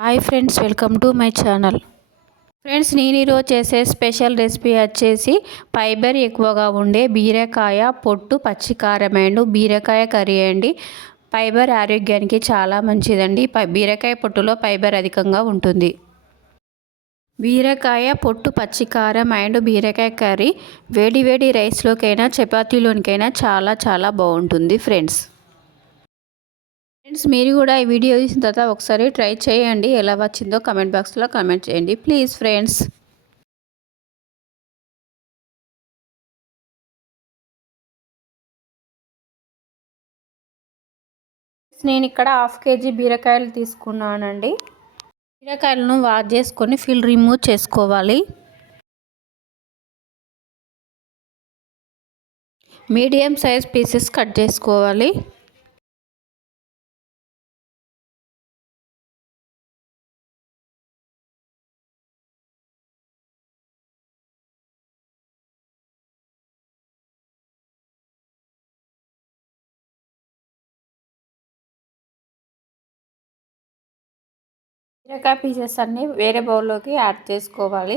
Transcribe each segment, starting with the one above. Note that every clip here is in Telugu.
Hi friends, welcome to my channel. Friends, నేను ఈరోజు చేసే స్పెషల్ రెసిపీ వచ్చేసి ఫైబర్ ఎక్కువగా ఉండే బీరకాయ పొట్టు పచ్చికారం అండ్ బీరకాయ కర్రీ అండి. ఫైబర్ ఆరోగ్యానికి చాలా మంచిదండి. బీరకాయ పొట్టులో ఫైబర్ అధికంగా ఉంటుంది. బీరకాయ పొట్టు పచ్చికారం అండ్ బీరకాయ కర్రీ వేడి వేడి రైస్లోకైనా చపాతీలోనికైనా చాలా చాలా బాగుంటుంది ఫ్రెండ్స్. మీరు కూడా ఈ వీడియో చూసిన తర్వాత ఒకసారి ట్రై చేయండి. ఎలా వచ్చిందో కామెంట్ బాక్స్లో కామెంట్ చేయండి ప్లీజ్ ఫ్రెండ్స్. నేను ఇక్కడ హాఫ్ కేజీ బీరకాయలు తీసుకున్నానండి. బీరకాయలను వాష్ చేసుకొని రిమూవ్ చేసుకోవాలి. మీడియం సైజ్ పీసెస్ కట్ చేసుకోవాలి. బీరకాయ పీసెస్ అన్నీ వేరే బౌల్లోకి యాడ్ చేసుకోవాలి.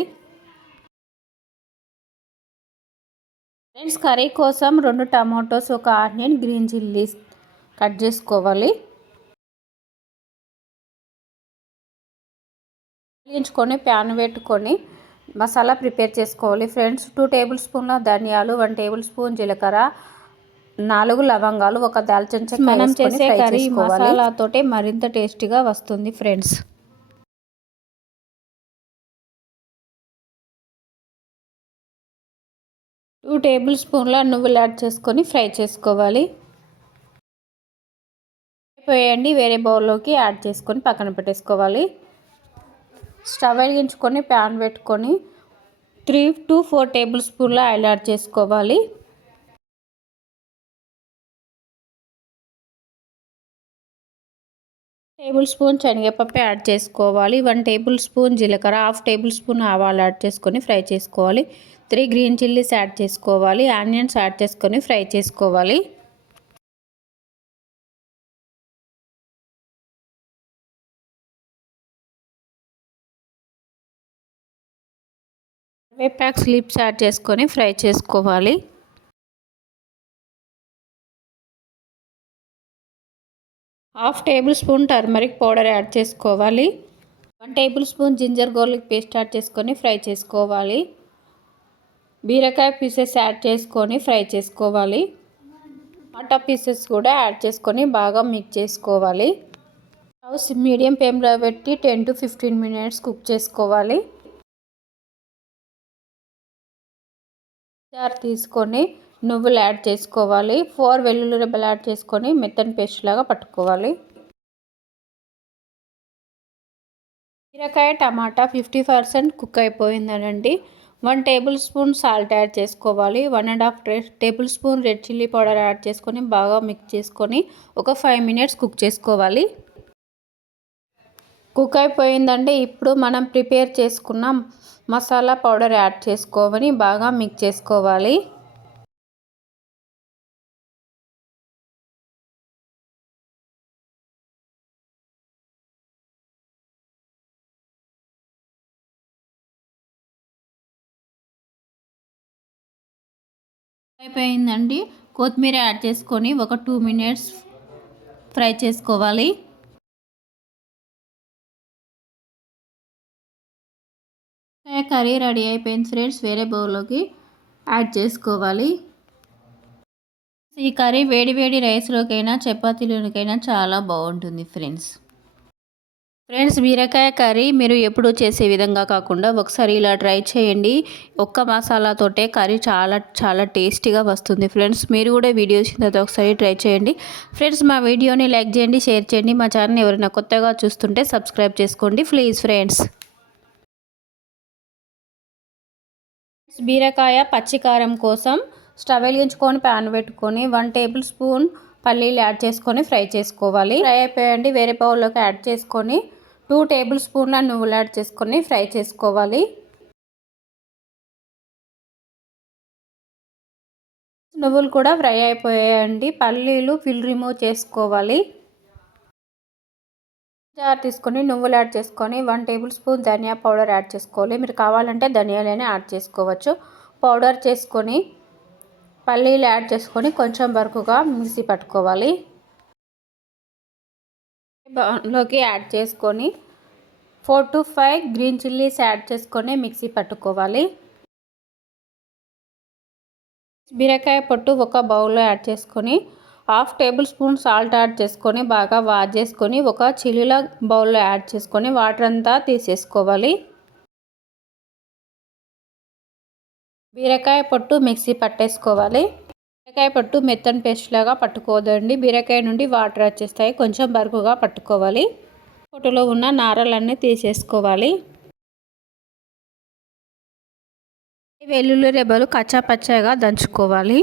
ఫ్రెండ్స్, కర్రీ కోసం 2 tomatoes, 1 onion, green chillies cut చేసుకోవాలి. వేయించుకొని ప్యాన్ పెట్టుకొని మసాలా ప్రిపేర్ చేసుకోవాలి. ఫ్రెండ్స్, 2 టేబుల్ స్పూన్ల ధనియాలు, 1 టేబుల్ స్పూన్ జీలకర్ర, 4 లవంగాలు, 1 దాల్చిన చెక్క. మనం చేసే కర్రీ మసాలాతోటే మరింత టేస్టీగా వస్తుంది ఫ్రెండ్స్. 2 టేబుల్ స్పూన్ల నువ్వులు యాడ్ చేసుకొని ఫ్రై చేసుకోవాలి. అయిపోయండి, వేరే బౌల్లోకి యాడ్ చేసుకొని పక్కన పెట్టేసుకోవాలి. స్టవ్ వెలిగించుకొని ప్యాన్ పెట్టుకొని 3 to 4 టేబుల్ స్పూన్ల ఆయిల్ యాడ్ చేసుకోవాలి. టేబుల్ స్పూన్ శనగపప్పు యాడ్ చేసుకోవాలి. 1 టేబుల్ స్పూన్ జీలకర్ర, హాఫ్ టేబుల్ స్పూన్ ఆవాలు యాడ్ చేసుకొని ఫ్రై చేసుకోవాలి. 3 గ్రీన్ చిల్లీస్ యాడ్ చేసుకోవాలి. ఆనియన్స్ యాడ్ చేసుకొని ఫ్రై చేసుకోవాలి. కరివేపాకు లీవ్స్ యాడ్ చేసుకొని ఫ్రై చేసుకోవాలి. Half tablespoon turmeric powder add చేసుకోవాలి. 1 tablespoon ginger garlic paste add చేసుకొని ఫ్రై చేసుకోవాలి. బీరకాయ పీసెస్ యాడ్ చేసుకొని ఫ్రై చేసుకోవాలి. టమాటా పీసెస్ కూడా యాడ్ చేసుకొని బాగా మిక్స్ చేసుకోవాలి. మీడియం ఫ్లేమ్లో పెట్టి 10 to 15 మినిట్స్ కుక్ చేసుకోవాలి. జార్ తీసుకొని నువ్వులు యాడ్ చేసుకోవాలి. 4 వెల్లుల్లి రెబ్బలు యాడ్ చేసుకొని మెత్తని పేస్ట్ లాగా పట్టుకోవాలి. బీరకాయ టమాటా 50% కుక్ అయిపోయిందనండి. 1 టేబుల్ స్పూన్ సాల్ట్ యాడ్ చేసుకోవాలి. 1.5 tablespoon red chilli powder add చేసుకొని బాగా మిక్స్ చేసుకొని ఒక 5 మినిట్స్ కుక్ చేసుకోవాలి. కుక్ అయిపోయిందండి. ఇప్పుడు మనం ప్రిపేర్ చేసుకున్న మసాలా పౌడర్ యాడ్ చేసుకొని బాగా మిక్స్ చేసుకోవాలి. అయిపోయిందండి. కొత్తిమీర యాడ్ చేసుకొని ఒక 2 మినిట్స్ ఫ్రై చేసుకోవాలి. కర్రీ రెడీ అయిపోయింది ఫ్రెండ్స్. వేరే బౌల్లోకి యాడ్ చేసుకోవాలి. ఈ కర్రీ వేడి వేడి రైస్లోకైనా చపాతీలోకైనా చాలా బాగుంటుంది ఫ్రెండ్స్. బీరకాయ కర్రీ మీరు ఎప్పుడూ చేసే విధంగా కాకుండా ఒకసారి ఇలా ట్రై చేయండి. ఒక్క మసాలాతోటే కర్రీ చాలా చాలా టేస్టీగా వస్తుంది ఫ్రెండ్స్. మీరు కూడా వీడియో వచ్చిన తర్వాత ఒకసారి ట్రై చేయండి ఫ్రెండ్స్. మా వీడియోని లైక్ చేయండి, షేర్ చేయండి. మా ఛానల్ ఎవరైనా కొత్తగా చూస్తుంటే సబ్స్క్రైబ్ చేసుకోండి ప్లీజ్ ఫ్రెండ్స్. బీరకాయ పచ్చికారం కోసం స్టవ్ వెలిగించుకొని ప్యాన్ పెట్టుకొని 1 టేబుల్ స్పూన్ పల్లీలు యాడ్ చేసుకొని ఫ్రై చేసుకోవాలి. ఫ్రై అయిపోయండి, వేరే బౌల్లోకి యాడ్ చేసుకొని 2 టేబుల్ స్పూన్ల నువ్వులు యాడ్ చేసుకొని ఫ్రై చేసుకోవాలి. నువ్వులు కూడా ఫ్రై అయిపోయాయండి. పల్లీలు రిమూవ్ చేసుకోవాలి. జార్ తీసుకొని నువ్వులు యాడ్ చేసుకొని 1 టేబుల్ స్పూన్ ధనియా పౌడర్ యాడ్ చేసుకోవాలి. మీరు కావాలంటే ధనియాలైనా యాడ్ చేసుకోవచ్చు. పౌడర్ చేసుకొని పల్లీలు యాడ్ చేసుకొని కొంచెం బరకుగా మిక్సీ పట్టుకోవాలి. బౌల్లోకి యాడ్ చేసుకొని 4 to 5 గ్రీన్ చిల్లీస్ యాడ్ చేసుకొని మిక్సీ పట్టుకోవాలి. బీరకాయ పొట్టు ఒక బౌల్లో యాడ్ చేసుకొని 1/2 టేబుల్ స్పూన్ సాల్ట్ యాడ్ చేసుకొని బాగా వాష్ చేసుకొని ఒక చిల్లీల బౌల్లో యాడ్ చేసుకొని వాటర్ అంతా తీసేసుకోవాలి. బీరకాయ పొట్టు మిక్సీ పట్టేసుకోవాలి. బీరకాయ పొట్టు మెత్తని పేస్ట్ లాగా పట్టుకోవద్దండి. బీరకాయ నుండి వాటర్ వచ్చేస్తాయి. కొంచెం బరుకుగా పట్టుకోవాలి. పొట్టులో ఉన్న నారలన్నీ తీసేసుకోవాలి. వెల్లుల్లి రెబ్బలు కచ్చా పచ్చగా దంచుకోవాలి.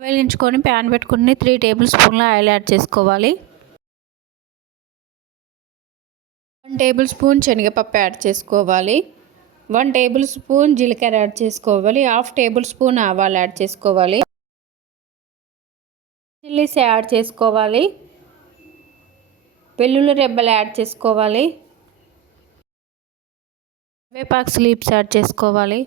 వేయించుకొని ప్యాన్ పెట్టుకుని 3 టేబుల్ స్పూన్ల ఆయిల్ యాడ్ చేసుకోవాలి. 1 టేబుల్ స్పూన్ శనగపప్పు యాడ్ చేసుకోవాలి. 1 టేబుల్ స్పూన్ జీలకర్ర యాడ్ చేసుకోవాలి. 1/2 టేబుల్ స్పూన్ ఆవాలు యాడ్ చేసుకోవాలి. చిల్లీస్ యాడ్ చేసుకోవాలి. వెల్లుల్లి రెబ్బలు యాడ్ చేసుకోవాలి. వేపాకు స్లీవ్స్ యాడ్ చేసుకోవాలి.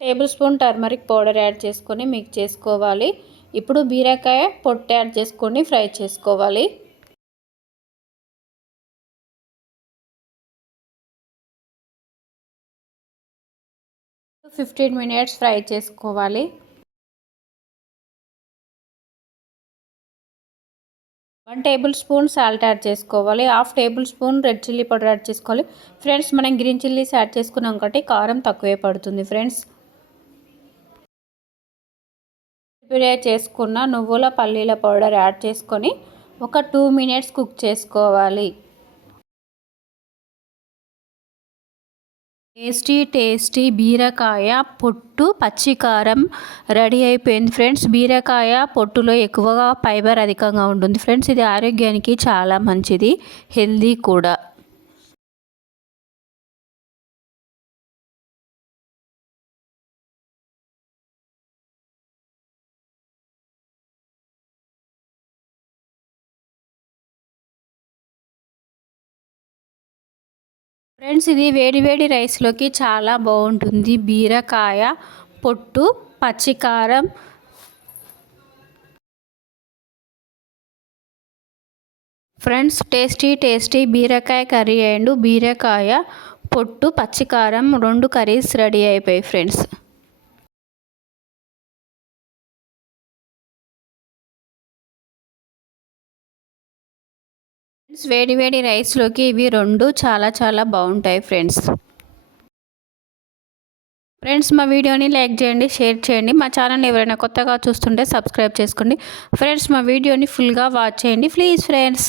Tablespoon turmeric powder add చేసుకొని మిక్స్ చేసుకోవాలి. ఇప్పుడు బీరకాయ పొట్టు యాడ్ చేసుకొని ఫ్రై చేసుకోవాలి. 15 మినిట్స్ ఫ్రై చేసుకోవాలి. 1 టేబుల్ స్పూన్ సాల్ట్ యాడ్ చేసుకోవాలి. 1/2 table spoon red chilli powder add చేసుకోవాలి. ఫ్రెండ్స్ మనం గ్రీన్ చిల్లీస్ యాడ్ చేసుకున్నాం కాబట్టి కారం తక్కువే పడుతుంది ఫ్రెండ్స్. ప్రిపేర్ చేసుకున్న నువ్వుల పల్లీల పౌడర్ యాడ్ చేసుకొని ఒక 2 మినిట్స్ కుక్ చేసుకోవాలి. టేస్టీ బీరకాయ పొట్టు పచ్చికారం రెడీ అయిపోయింది ఫ్రెండ్స్. బీరకాయ పొట్టులో ఎక్కువగా ఫైబర్ అధికంగా ఉంటుంది ఫ్రెండ్స్. ఇది ఆరోగ్యానికి చాలా మంచిది, హెల్దీ కూడా. ఫ్రెండ్స్ ఇది వేడి రైస్లోకి చాలా బాగుంటుంది. బీరకాయ పొట్టు పచ్చికారం. ఫ్రెండ్స్ టేస్టీ బీరకాయ కర్రీ అండ్ బీరకాయ పొట్టు పచ్చికారం 2 కర్రీస్ రెడీ అయిపోయాయి ఫ్రెండ్స్. వేడి రైస్లోకి ఇవి 2 చాలా బాగుంటాయి ఫ్రెండ్స్. మా వీడియోని లైక్ చేయండి, షేర్ చేయండి. మా ఛానల్ ఎవరైనా కొత్తగా చూస్తుంటే సబ్స్క్రైబ్ చేసుకోండి ఫ్రెండ్స్. మా వీడియోని ఫుల్గా వాచ్ చేయండి ప్లీజ్ ఫ్రెండ్స్.